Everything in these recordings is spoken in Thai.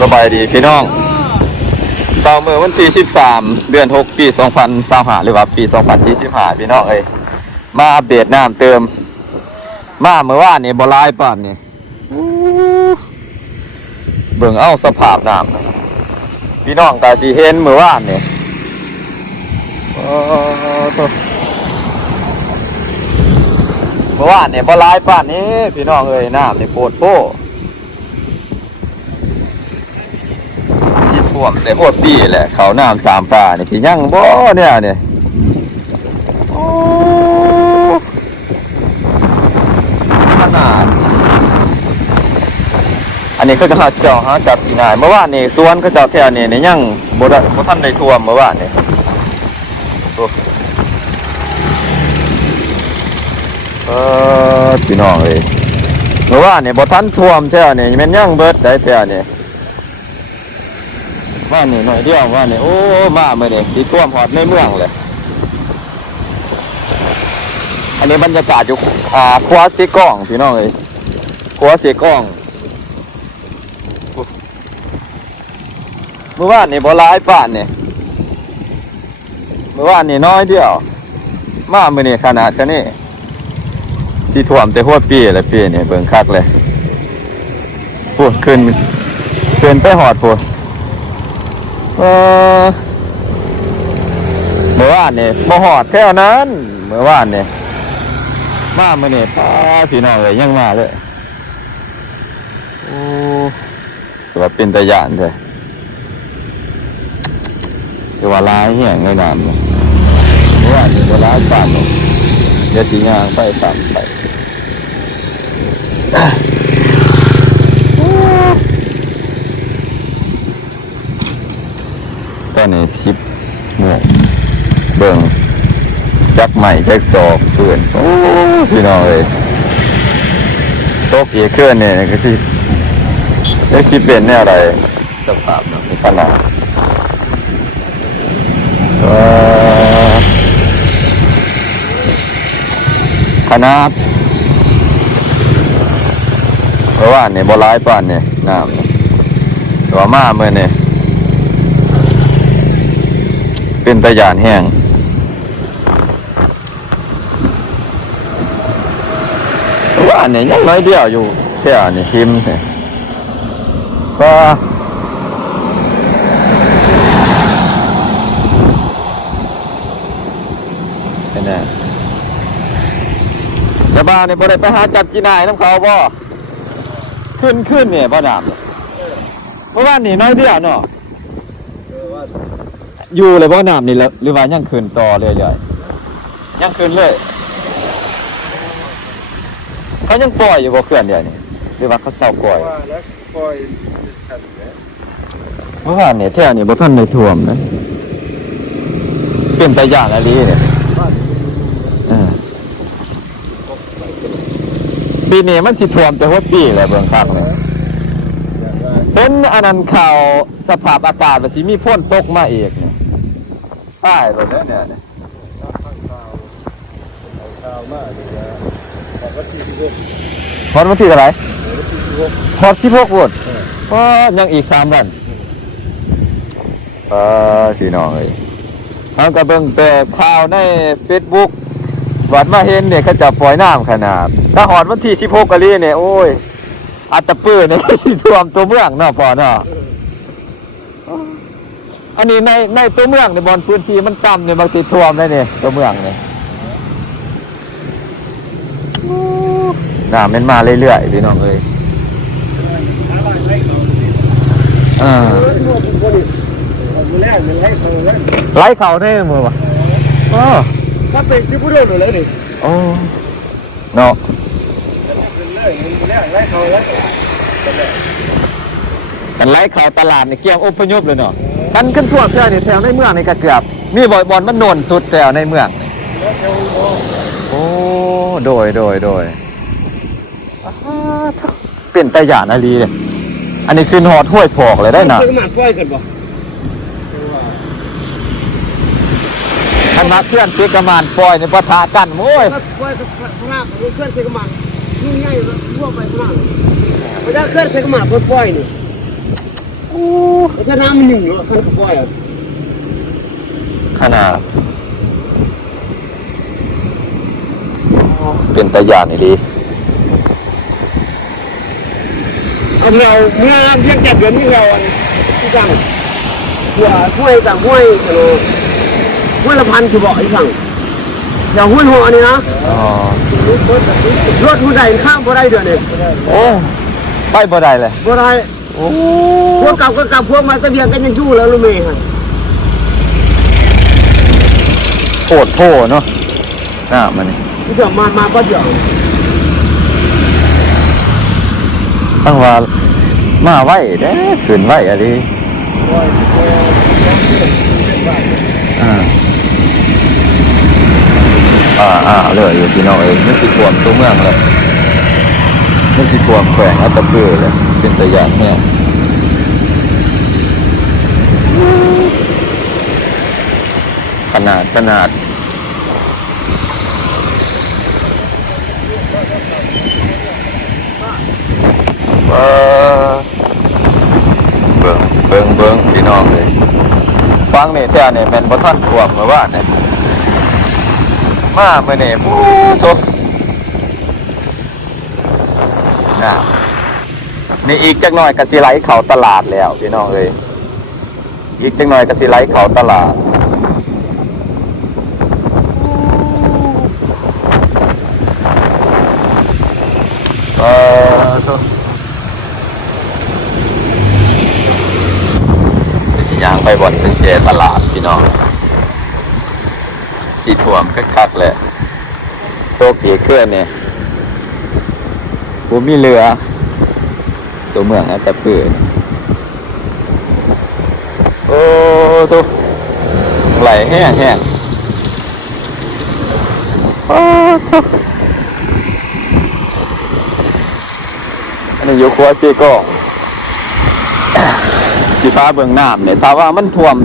สบายดีพี่น้องเสาร์มื้อวันที่13 เดือน 6 ปี 2025หรือว่าปี 2025พี่น้องเอ้ยมาอัปเดตน้ำเติมมาเมื่อวานนี่บ่หลายปานนี่เบิ่งเอาสภาพน้ำนะพี่น้องก็สิเห็นเมื่อวานนี่เมื่อวานนี่บ่หลายปานนี้พี่น้องเอ้ยน้ำนี่โพดโพสิท่วมแต่โพดปีแหละเขาน้ำ3ป่านี่สิยังบ่เนี่ยนี่โอ้ขนาดอันนี้เขาจะหาเจ้าหาจับกี่นายเมื่อวานนี่สวนเขาเจ้าแถวนี่นี่ยังบ่ทันได้ท่วมเมื่อวานนี่พี่น้องเอ้ยเมื่อวานนี่บ่ทันท่วมแถวนี่แม่นยังเบิดได้แถวนี่ว่านี่หน่อยเดียวว่านี่โอ้มาเมื่อนี่สิท่วมฮอดในเมืองเลยอันนี้บรรยากาศอยู่ครัวสีกล้องพี่น้องเอ้ยครัวสีกล้องเมื่อวานนี่บ่หลายป่านนี่เมื่อวานนี่น้อยเดียวมามื้อนี้ขนาดแค่นี้สิท่วมแต่หัวปีเลยปีนี่เบิ่งคักเลยพูดขึ้นไปหอดพูดเมื่อวานนี่บ่หอดแถวนั้นเมื่อวานนี่มามื้อนี้ป้าพี่น้องเลยยังมาเลยโอ้แต่ว่าเป็นตะยานแท้แต่ว่าลายแห้งเลยน้ำเนี่ยเมื่อวานนี่บ่หลายปานนี่เดี๋ยวสิย่างไปตามไปตอนนี้10 โมงเบิ่งจักใหม่จักตอกเพื่อนโอ้พี่น้องเอ้ยตกอีกเคลื่อนเนี่ยก็สิเป็นแนวใดสภาพนี่ขนาดเพราะว่าเนี่ยบ่หลายปานเนี่ยน้ำนี่ตัวมาเมื่อนี่เป็นตะยานแห้งว่าเนี่ยยังน้อยเดียวอยู่แค่นี้คิมเนี่ยก็แน่แต่บ้านเนี่ยบ่ได้ไปหาจับจีนายน้ำเขาบ่ขึ้นเนี่ยบ่น้ำเพราะว่านี่น้อยเดียวเนาะอยู่เลยบ่น้ำนี่แล้วหรือว่ายังขึ้นต่อเรื่อยๆยังขึ้นเลยเขายังปล่อยอยู่บ่เขื่อนเดียวนี่หรือว่าเขาเศร้าปล่อยเพราะว่าเนี่ยแถวนี้บ่ทันได้ท่วมนะเป็นตะยานอะไรเนี่ยปีนี้มันสิท่วมแต่หัวปีเลยเบิ่งคักเลยเป็นอันนั้นข่าวสภาพอากาศว่าสิมีฝนตกมาอีกนี่ป้ายรถเนี่ยข่าวมานี่นะฮอดวันที่เท่าไหร่ฮอด16วันยังอีก3 วันพี่น้องเอ้ยเขาก็เบิ่งแต่ข่าวใน Facebook วัดมาเห็นเนี่ยเขาจะปล่อยน้ำขนาดถ้าฮอดวันที่16กะลีเนี่ยโอ้ยอัตตปื้อเนี่ยสิท่วมตัวเมืองเนาะพ่อเนาะอันนี้ในตัวเมืองในบอนพื้นที่มันต่ำเนี่ยบางทีท่วมได้เนี่ยตัวเมืองเนี่ยน้ำมันมาเรื่อยๆพี่น้องเอ้ยไล่เขาได้มือวะถ้าเป็นซิบูโดนเลยนี่โอ้เนาะกันไล่เขาตลาดนี่เกี่ยวอพยพเลยเนาะกันขึ้นท่วมใช่ไหมแถวในเมืองนี่ก็เกือบมีบ่อยบอลมันโนนสุดแถวในเมืองโอ้โดยเป็นตะยานอะไรเลยอันนี้คือหอดห้วยผอกเลยได้นะซื้อมาค่อยกันบ่ขนาดเพื่อนซื้อกระมานปล่อยในปะทะกันโอ้ยค่อยกับพระเพื่อนซื้อกระมังยิ่งใหญ่ร่วมไปพระไม่ได้ เคลื่อนใช้กระหม่อมปล่อยนี่โอ้ถ้าน้ำมันหนึ่งเหรอคันเขาปล่อยอ่ะ ขนาดเป็นตะยานนี่ดี เอาเราเมื่อเพียง7 เดือนที่เราที่สั่งหัวห้วยสั่งห้วยกิโลห้วยละพันคือบอกไอ้สั่งอย่าห้วยหัวนี่นะ อ๋อ รถผู้ใดข้ามบ่ได้เดือนนี้ โอ้ไปบ่ได้เลย บ่ได้ โอ้ พวกเก่าก็กลับพวกมาตะเบียงกันยังอยู่แล้วลูกเมย์ฮะ โคตรโพเนาะมันนี่ ที่จะมาก็เดี๋ยว ตั้งว่ามาไหวเด้ขืนไหวอะไรเลยอยู่พี่น้องเองมันสิท่วมตัวเมืองเลยมันสิท่วมแขวงอัตตปือเลยเป็นตะยานเนี่ยขนาดเบิ่งพี่น้องเลยฟังนี่แท้เนี่ยแม่นบ่ทันท่วมเมื่อวานเนี่ยมาเมื่อนี่ผู้ชมน่ะนี่อีกจักหน่อยก็สิไหลเข้าตลาดแล้วพี่น้องเอ้ยอีกจักหน่อยก็สิไหลเข้าตลาดยางไปบ่อนถึงเจตลาดพี่น้องสีท่วมคักๆเลยโตเกียเคลื่อนเนี่ยผมมีเรือตัวเมืองนะแต่เปื่อยโอ้ทุกไหลแห้งโอ้ทุกอันนี้อยู่ครัวซีก้องสีฟ้าเบื้องน้ำเนี่ยถ้าว่ามันท่วม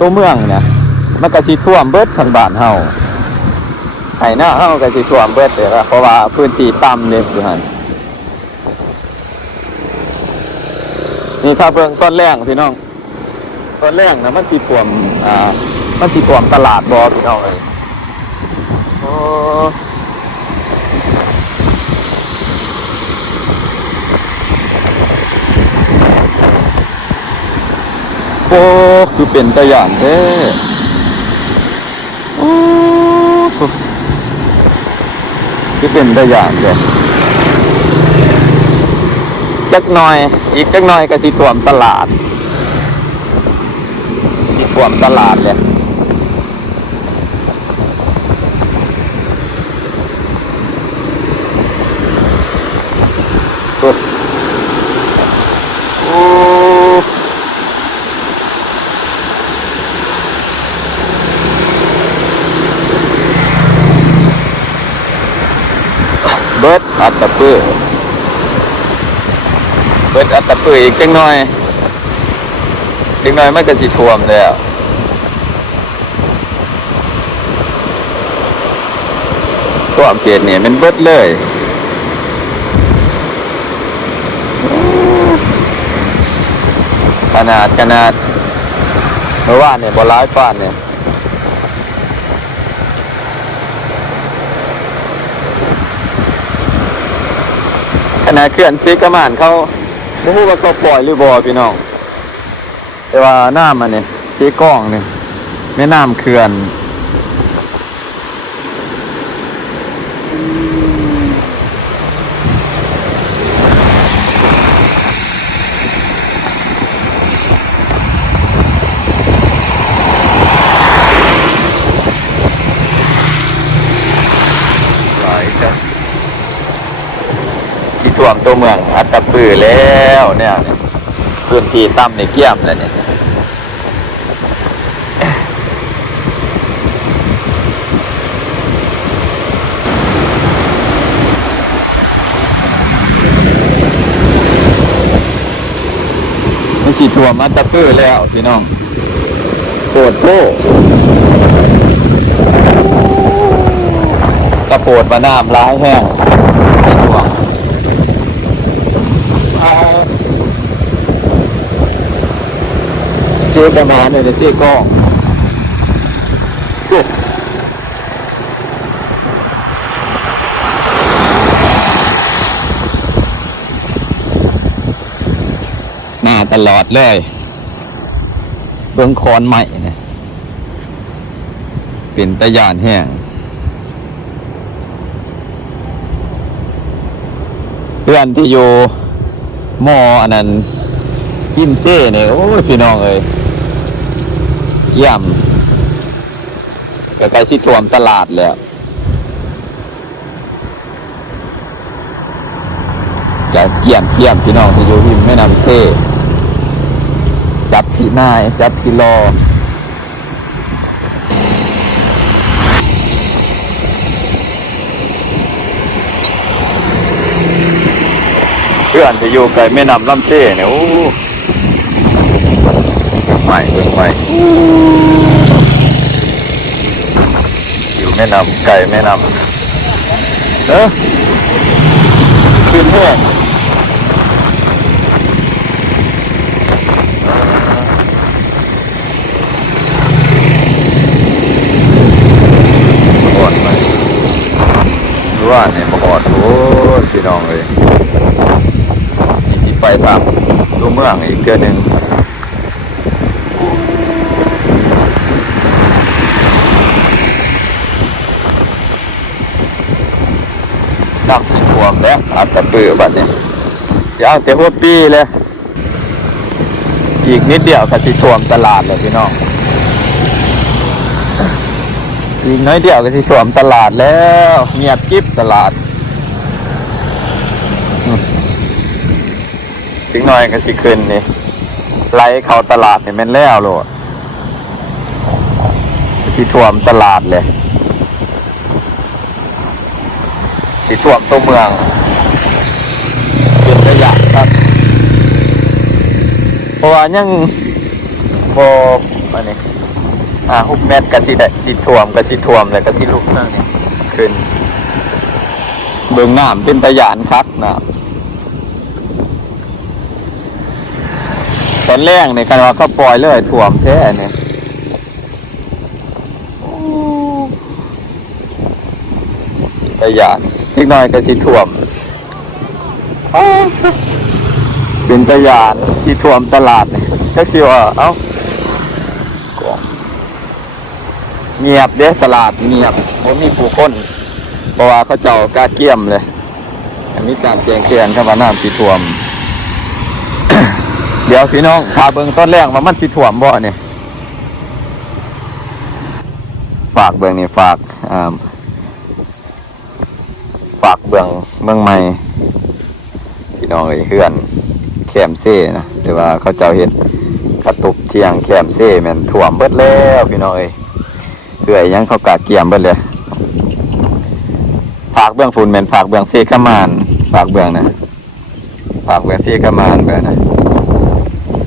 ตัวเมืองเนี่ยมันก็สิท่วมเบิดทางบ้านเฮาไห้หน้าเฮาก็สิท่วมเบิดเลยละเพราะว่าพื้นที่ต่ำเนี่ยอยู่หั่นนี่ถ้าเบิ่งต้นแรงพี่น้องต้นแรงนะมันสิท่วมตลาดบ่พี่น้องเอ้ยโอ้โอ้คือเป็นตะยานเด้โอ้คือเป็นตะยานเด้จักหน่อยอีกจักหน่อยก็สิท่วมตลาดเลยโอ้เบิดอัตตปื้ออีกจังหน่อยมันก็สิท่วมแล้วท่วมเขตนี่มันเบิดเลยขนาดเมื่อวานเนี่ยบ่ร้ายปานเนี่ยขณะเขื่อนซีกระมานเขาบ่ฮู้ว่าเขาปล่อยหรือบ่พี่น้องแต่ว่าน้ำมันนี่ซีก้องนี่แม่น้ำเขื่อนสิท่วมตัวเมืองอัตตปือแล้วเนี่ยพื้นที่ต่ำในเกี่ยมเลยเนี่ยมันสิท่วมอัตตปือแล้วพี่น้องโคตรโตกระโปดมาน้ำร้ายแห้งสิท่วม จ๊ประมาณเนี่ยเจ๊กล้องมาตลอดเลยเบื้องคอนใหม่เนี่ยเป็นตะยานแห้งเพื่อนที่อยู่มออันนั้นกินเซ่เนี่ยโอ้ยพี่น้องเอ้ยเกี่ยมใกล้ๆสิท่วมตลาดแล้วจะเกี่ยมพี่น้องที่อยู่ริมแม่น้ำเซ่จับจีน่ายจับกิโลเพื่อนที่อยู่ใกล้แม่น้ำลำเซ่เนี่ยโอ้เบิ่งใหม่อยู่แม่น้ำไก่แม่น้ำขึ้นแห้งหอดไหมรู้ว่าเนี่ยมาหอดโอ้พี่น้องเลยนี่สิไปทำตัวเมืองอีกเทื่อหนึ่งน้ำสิท่วมแล้วอาจจะเปื้อบัดเนี่ยจะเอาแต่หัวปีเลยอีกนิดเดียวก็สิท่วมตลาดเลยพี่น้องอีกน้อยเดียวก็สิท่วมตลาดแล้วเงียบกิ๊บตลาดถึงหน่อยก็สิขึ้นนี่ไหลเข้าตลาดนี่แม่นแล้วโลดสิท่วมตลาดเลยสิท่วมตัวเมืองเป็นระยะครับเพราะว่ายังพออันนี้6 เมตรก็สิได้สิท่วมแล้วก็สิลุกนั่นนี่ขึ้นเบิ่งน้ำเป็นตะยานคักนะตอนแรกนี่กันว่าเขาปล่อยเลยท่วมแท้เนี่ยตะยานจิกหน่อยก็สิท่วมเป็นตะยานที่ท่วมตลาดนี่ก็สิว่าเอ้าเงียบเด้ตลาดเงียบบ่มีผู้คนเพราะว่าเขาเจ้ากาเกี่ยมเลยมีการแจ้งเตือนครับว่าน้ำสิท่วม เดี๋ยวพี่น้องพาเบิ่งต้นแรกว่ามันสิท่วมบ่เนี่ยฝากเบิ่งนี่ฝากเบิ่งเมืองใหม่พี่น้องเอ้ยเฮือนแคมเซ่นะหรือว่าเขาเจ้าเฮ็ดกระตุกเที่ยงแคมเซ่แม่นท่วมเบิดแล้วพี่น้องเอ้ยเอื้อยยังเขากาเกี่ยมเบิดเลยฝากเบื้องฝุ่นแม่นฝากเบื้องเซขมานฝากเบื้องนะฝากเบื้องเซขมานเบื้องนะ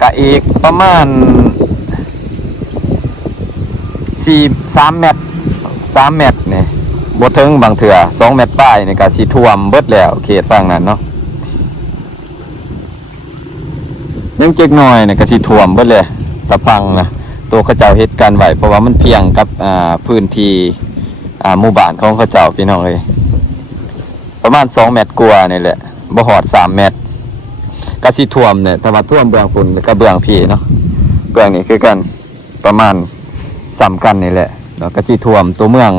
กะอีกประมาณ3 เมตรนี่บ่ถึงบางเถื่อ2 เมตรป้ายนี่ก็สิท่วมเบิดแล้วเขตฝั่งนั้นเนาะยังเจ๊กน้อยนี่ก็สิท่วมเบิดเลยตะพังนะตัวเขาเจ้าเฮ็ดกันไว้เพราะว่ามันเพียงกับพื้นที่หมู่บ้านของเขาเจ้าพี่น้องเอ้ยประมาณ2 เมตรกว่านี่แหละบ่ฮอด3 เมตรก็สิท่วมเนี่ยถ้าว่าท่วมเบื้องฝุ่นก็เบื้องพี่เนาะเบื้องนี้คือกันประมาณซ้ำกันนี่แหละแล้วก็สิท่วมตัวเมือง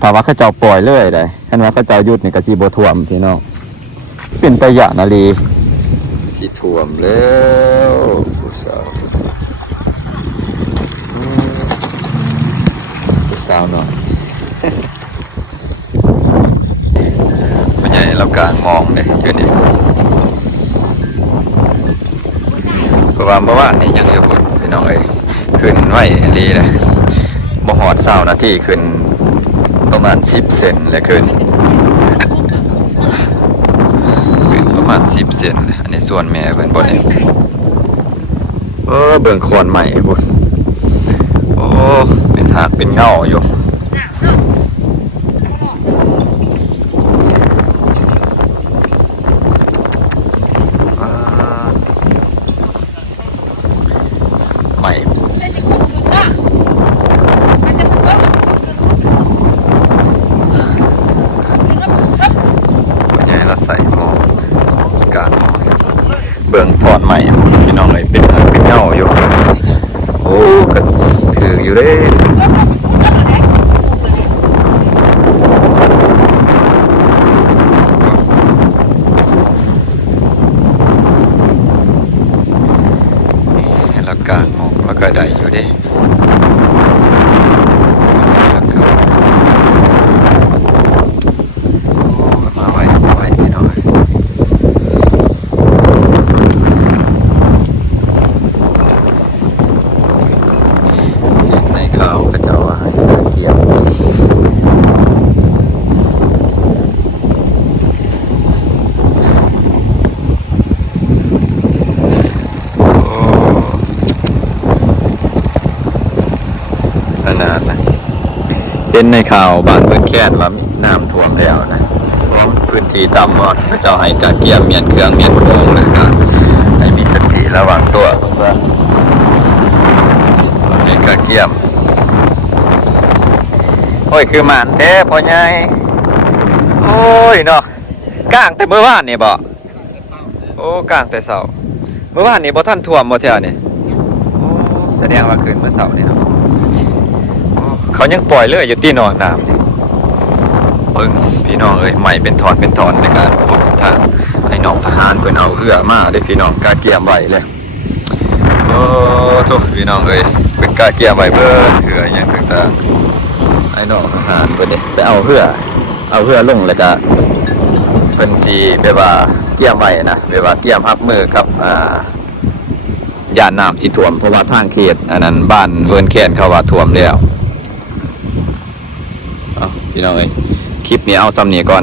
ถ้าว่าเขาเจ้าปล่อยเลยได้คันว่าเขาเจ้าหยุดนี่ก็สิบ่ท่วมพี่น้องเป็นตะยะนาลีสิท่วมแล้วผู้สาวหน่อยไม่ใหญ่เรากลางมองเลยอยู่นี่เพราะว่านี่ยังอยู่พี่น้องเอ้ยขึ้นไหวลีเลยบ่ฮอด20 นาทีขึ้นประมาณ10 เซนเลยขึ้นประมาณ10 เซนอันนี้ส่วนแม่เพิ่นบ่นี่เบิ่งโคนใหม่พุ่นโอ้เป็นหากเป็นเงาอยู่ เห็นในข่าวบ้านเพิ่นแค้นว่าน้ำท่วมแล้วนะพร้อมพื้นที่ต่ำหมดพระเจ้าให้กาเกียมเมียนเครื่องเมียนโคงนะครับให้มีสติระวังตัวเพื่อนให้กาเกียมโอ้ยคือหมานแท้พ่อใหญ่โอ้ยเนาะกลางแต่เมื่อวานนี่บ่โอ้กลางแต่เช้าเมื่อวานนี่บ่ทันท่วมบ่แถวนี่โอ้แสดงว่าคืนเมื่อเช้านี่เนาะเขายังปล่อยเลยอยู่ที่นอนน้ำนี่เบิ่งพี่น้องเอ้ยใหม่เป็นถอนในการพบทางให้น้องทหารเพิ่นเอาเอื้อมาเด้พี่น้องกาเกียมไว้เลยโอ้โธ่พี่น้องเอ้ยเป็นกาเกียมไว้เบิ่งเอื้อหยังต่างๆให้น้องทหารเพิ่นเด้ไปเอาเอื้อลงแล้วก็เพิ่นสิแบบว่าเตรียมไว้นะแบบว่าเตรียมรับมือกับย่านน้ำสิท่วมเพราะว่าทางเขตอันนั้นบ้านเวิร์นแคนเขาว่าท่วมแล้วพี่น้องเอ้ยคลิปนี้เอาซ้ำนี้ก่อน